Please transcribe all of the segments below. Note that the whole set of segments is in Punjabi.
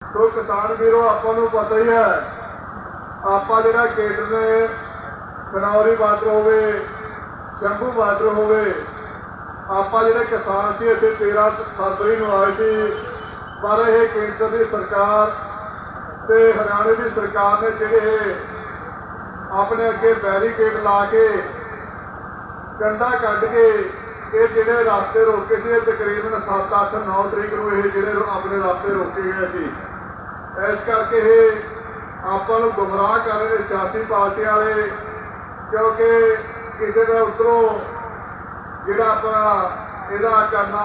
ਸੋ ਕਿਸਾਨ ਵੀਰੋ, ਆਪਾਂ ਨੂੰ ਪਤਾ ਹੀ ਹੈ, ਆਪਾਂ ਜਿਹੜਾ ਕੇਡਰ ਨੇ ਖਨੌਰੀ ਬਾਰਡਰ ਹੋਵੇ, ਸ਼ੰਭੂ ਬਾਰਡਰ ਹੋਵੇ, ਆਪਾਂ ਜਿਹੜੇ ਕਿਸਾਨ ਸੀ, ਇੱਥੇ 13 ਫਰਵਰੀ ਨੂੰ ਆਏ ਸੀ, ਪਰ ਇਹ ਕੇਂਦਰ ਦੀ ਸਰਕਾਰ ਤੇ ਹਰਿਆਣੇ ਦੀ ਸਰਕਾਰ ਨੇ ਜਿਹੜੇ ਇਹ ਆਪਣੇ ਅੱਗੇ ਬੈਰੀਕੇਡ ਲਾ ਕੇ ਕੰਡਾ ਕੱਢ ਕੇ ਇਹ ਜਿਹੜੇ ਰਸਤੇ ਰੋਕੇ ਸੀ, ਇਹ ਤਕਰੀਬਨ 7 8 9 ਤਰੀਕ ਨੂੰ ਇਹ ਜਿਹੜੇ ਆਪਣੇ ਰਸਤੇ ਰੋਕੇ ਗਏ ਸੀ। ਇਸ ਕਰਕੇ ਇਹ ਆਪਾਂ ਨੂੰ ਗੁੰਮਰਾਹ ਕਰ ਰਹੇ ਨੇ ਸਿਆਸੀ ਪਾਰਟੀਆਂ ਵਾਲੇ, ਕਿਉਂਕਿ ਕਿਸੇ ਦਾ ਉੱਤਰੋਂ ਜਿਹੜਾ ਆਪਣਾ ਇਹਦਾ ਕਰਨਾ,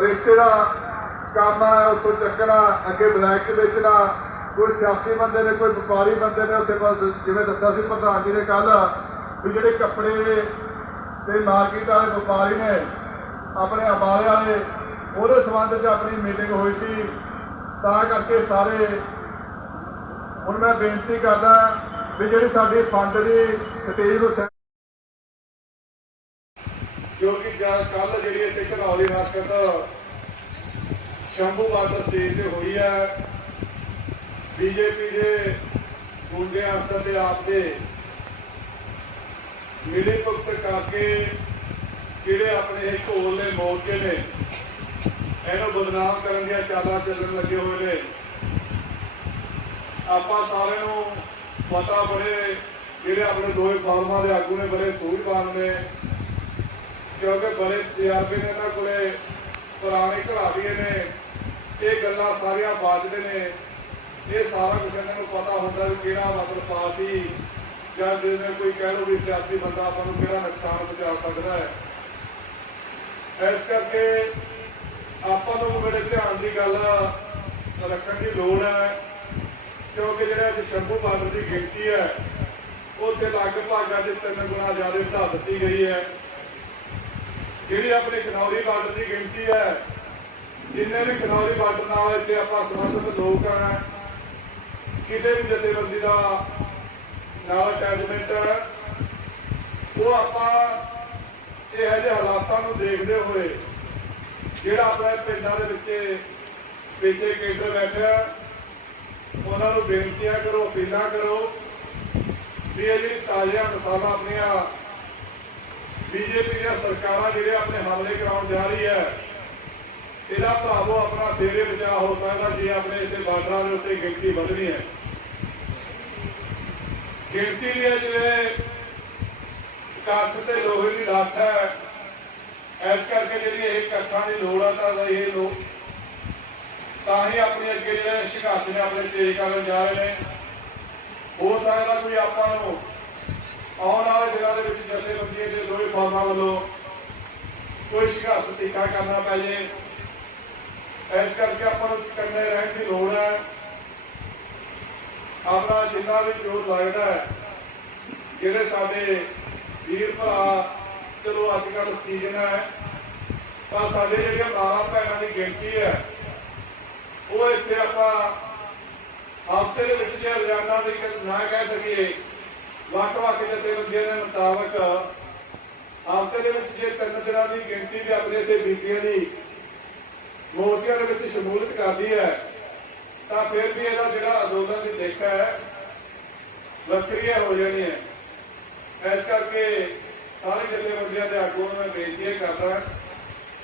ਰਿਸ਼ਤੇ ਦਾ ਕੰਮ ਹੈ ਉੱਥੋਂ ਚੱਕਣਾ, ਅੱਗੇ ਬਲੈਕ 'ਚ ਵੇਚਣਾ ਕੋਈ ਸਿਆਸੀ ਬੰਦੇ ਨੇ, ਕੋਈ ਵਪਾਰੀ ਬੰਦੇ ਨੇ ਉੱਥੇ ਬਸ ਜਿਵੇਂ ਦੱਸਿਆ ਸੀ ਪ੍ਰਧਾਨ ਜੀ ਨੇ ਕੱਲ ਵੀ ਜਿਹੜੇ ਕੱਪੜੇ ਤੇ ਮਾਰਕੀਟ ਵਾਲੇ ਵਪਾਰੀ ਨੇ ਆਪਣੇ ਅੰਬਾਲੇ ਵਾਲੇ ਉਹਦੇ ਸੰਬੰਧ 'ਚ ਆਪਣੀ ਮੀਟਿੰਗ ਹੋਈ ਸੀ। ਤਾਂ ਕਰਕੇ ਸਾਰੇ ਹੁਣ ਮੈਂ ਬੇਨਤੀ ਕਰਦਾ ਵੀ ਜਿਹੜੀ ਸਾਡੀ ਫੰਡ ਦੀ ਸਟੇਜ ਨੂੰ ਜੋ ਕਿ ਕੱਲ ਜਿਹੜੀ ਇੱਥੇ ਘਨੌਲੀ ਹਰਕਤ ਸ਼ੰਭੂ ਬਾਰਡਰ ਸਟੇਜ ਤੇ ਹੋਈ ਹੈ। ਬੀਜੇਪੀ ਦੇ ਗੁੰਡੇ ਅਫਸਰ ਦੇ ਆਪ ਦੇ ਮਿਲੀ ਭੁਗਤ ਕਰਕੇ ਜਿਹੜੇ ਆਪਣੇ ਇਹ ਘੋਲ ਨੇ ਮੋਰਚੇ ਨੇ, ਇਹਨੂੰ ਬਦਨਾਮ ਕਰਨ ਦੀਆਂ ਚਾਲਾਂ ਚੱਲਣ ਲੱਗੇ ਹੋਏ ਨੇ। ਆਪਾਂ ਸਾਰਿਆਂ ਨੂੰ ਪਤਾ ਬੜੇ ਜਿਹੜੇ ਆਪਣੇ ਦੋਏ ਫਾਰਮਾਂ ਦੇ ਆਗੂ ਨੇ, ਬੜੇ ਸੂਝਵਾਨ ਨੇ, ਕਿਉਂਕਿ ਬੜੇ ਤਜਰਬੇ ਨੇ ਇਹਨਾਂ ਕੋਲੇ, ਪੁਰਾਣੇ ਘਰਾਵੀਏ ਨੇ, ਇਹ ਗੱਲਾਂ ਸਾਰੀਆਂ ਬਾਜਦੇ ਨੇ। ਇਹ ਸਾਰਾ ਕੁਝ ਇਹਨਾਂ ਨੂੰ ਪਤਾ ਹੁੰਦਾ ਵੀ ਕਿਹੜਾ ਮਤਲਬ ਪਾਰਟੀ ਜਾਂ ਜਿਵੇਂ ਕੋਈ ਕਹਿ ਲਓ ਵੀ ਸਿਆਸੀ ਬੰਦਾ ਆਪਾਂ ਨੂੰ ਕਿਹੜਾ ਨੁਕਸਾਨ ਪਹੁੰਚਾ ਸਕਦਾ ਹੈ। ਇਸ ਕਰਕੇ ਆਪਾਂ ਨੂੰ ਬੜੇ ਧਿਆਨ ਦੀ ਗੱਲ ਰੱਖਣ ਦੀ ਲੋੜ ਹੈ, ਕਿਉਂਕਿ ਜਿਹੜਾ ਅੱਜ ਸ਼ੰਭੂ ਬਾਰਡਰ ਦੀ ਗਿਣਤੀ ਹੈ ਉਹ ਤੇ ਲਗਭਗ ਅੱਜ ਤਿੰਨ ਗੁਣਾ ਜ਼ਿਆਦਾ ਵਧਾ ਦਿੱਤੀ ਗਈ ਹੈ। ਜਿਹੜੀ ਆਪਣੀ ਖਨੌਰੀ ਬਾਰਡਰ ਦੀ ਗਿਣਤੀ ਹੈ, ਜਿੰਨੇ ਵੀ ਖਨੌਰੀ ਬਾਰਡਰ ਨਾਲ ਇੱਥੇ ਆਪਾਂ ਸੰਬੰਧਿਤ ਲੋਕ ਆ ਕਿਸੇ ਵੀ ਜਥੇਬੰਦੀ ਦਾ ਨਾਲ ਅਟੈਚਮੈਂਟ ਉਹ ਆਪਾਂ ਇਹੋ ਜਿਹੇ ਹਾਲਾਤਾਂ ਨੂੰ ਦੇਖਦੇ ਹੋਏ ਜਿਹੜਾ ਆਪਣੇ ਪਿੰਡਾਂ ਦੇ ਵਿੱਚ ਪਿੱਛੇ ਕੇਂਦਰ ਬੈਠਿਆ, ਉਹਨਾਂ ਨੂੰ ਬੇਨਤੀਆਂ ਕਰੋ, ਅਪੀਲਾਂ ਕਰੋ ਵੀ ਇਹ ਜਿਹੜੀ ਤਾਜ਼ੀਆਂ ਮਿਸਾਲਾਂ ਆਪਣੀਆਂ ਬੀਜੇਪੀ ਦੀਆਂ ਸਰਕਾਰਾਂ ਜਿਹੜੇ ਆਪਣੇ ਹਮਲੇ ਕਰਾਉਣ ਜਾ ਰਹੀ ਹੈ, ਇਹਦਾ ਭਾਵੋ ਆਪਣਾ ਫੇਰੇ ਬਚਾਅ ਹੋ ਸਕਦਾ ਜੇ ਆਪਣੇ ਇੱਥੇ ਬਾਰਡਰਾਂ ਦੇ ਉੱਤੇ ਗਿਣਤੀ ਵਧਣੀ ਹੈ। ਗਿਣਤੀ ਵੀ ਹੈ ਜਿਹੜੇ ਕੱਠ ਤੇ ਲੋਹੇ ਦੀ ਲੱਠ ਹੈ। ਇਸ ਕਰਕੇ ਜਿਹੜੀ ਇਹ ਕੱਠਾਂ ਦੀ ਲੋੜ ਆ ਤਾਂ ਇਹ ਲੋਕ ਤਾਂ ਹੀ ਆਪਣੇ ਅੱਗੇ ਜਿਹੜੇ ਸੰਘਰਸ਼ ਨੇ ਆਪਣੇ ਤੇਜ਼ ਕਰਨ ਜਾ ਰਹੇ ਨੇ। ਹੋ ਸਕਦਾ ਕੋਈ ਆਪਾਂ ਨੂੰ ਆਉਣ ਵਾਲੇ ਦਿਨਾਂ ਦੇ ਵਿੱਚ ਜਥੇਬੰਦੀਆਂ ਦੇ ਦੋਵੇਂ ਫਾਰਮਾਂ ਵੱਲੋਂ ਕੋਈ ਸੰਘਰਸ਼ ਤਿੱਖਾ ਕਰਨਾ ਪੈ ਜੇ। ਇਸ ਕਰਕੇ ਆਪਾਂ ਨੂੰ ਕੰਨੇ ਰਹਿਣ ਦੀ ਲੋੜ ਹੈ। ਆਪਣਾ ਜਿੰਨਾ ਵੀ ਜੋਰ ਲੱਗਦਾ ਜਿਹੜੇ ਸਾਡੇ ਵੀਰ ਭਰਾ, ਚਲੋ ਅੱਜ ਕੱਲ ਸੀਜ਼ਨ ਹੈ ਪਰ ਸਾਡੇ ਜਿਹੜੀਆਂ ਮਾਵਾਂ ਭੈਣਾਂ ਦੀ ਗਿਣਤੀ ਹੈ, ਉਹ ਇੱਥੇ ਆਪਾਂ ਹਫ਼ਤੇ ਦੇ ਵਿੱਚ ਜੇ ਰੋਜ਼ਾਨਾ ਦੀ ਗੱਲ ਨਾ ਕਹਿ ਸਕੀਏ ਵੱਖ ਵੱਖ ਜਥੇਬੰਦੀਆਂ ਦੇ ਮੁਤਾਬਕ, ਹਫ਼ਤੇ ਦੇ ਵਿੱਚ ਜੇ ਤਿੰਨ ਦਿਨਾਂ ਦੀ ਗਿਣਤੀ ਵੀ ਆਪਣੇ ਇੱਥੇ ਬੀਬੀਆਂ ਦੀ, ਮੋਰਚਿਆਂ ਦੇ ਵਿੱਚ ਸ਼ਮੂਲੀਅਤ ਕਰਦੀ ਹੈ ਤਾਂ ਫਿਰ ਵੀ ਇਹਦਾ ਜਿਹੜਾ ਅੰਦੋਲਨ ਦੀ ਦਿੱਖ ਹੈ, ਵੱਖਰੀਆਂ ਹੋ ਜਾਣੀਆਂ। ਇਸ ਕਰਕੇ ਸਾਰੇ ਜਥੇਬੰਦੀਆਂ ਦੇ ਆਗੂਆਂ ਨੂੰ ਮੈਂ ਬੇਨਤੀ ਇਹ ਕਰਦਾ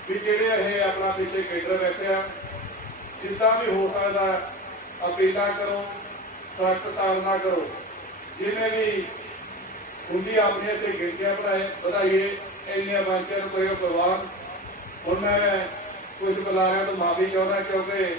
ਵੀ ਜਿਹੜੇ ਇਹ ਆਪਣਾ ਪਿੱਛੇ ਕੇਂਦਰ ਬੈਠੇ ਆ, ਜਿੱਦਾਂ ਵੀ ਹੋ ਸਕਦਾ ਅਪੀਲਾਂ ਕਰੋ, ਸਖਤ ਤਾਲਨਾ ਕਰੋ। ਜਿਵੇਂ ਵੀ ਹੁੰਦੀ ਆਪਣੀਆਂ ਤੇ ਗਿਣਤੀਆਂ ਬਣਾਏ, ਵਧਾਈਏ, ਇੰਨੀਆਂ ਬਾਂਚਾਂ ਨੂੰ ਕਰਿਓ ਪ੍ਰਵਾਨ। ਹੁਣ ਮੈਂ ਕੁਝ ਬੁਲਾਰਿਆਂ ਤੋਂ ਮਾਫੀ ਚਾਹੁੰਦਾ, ਕਿਉਂਕਿ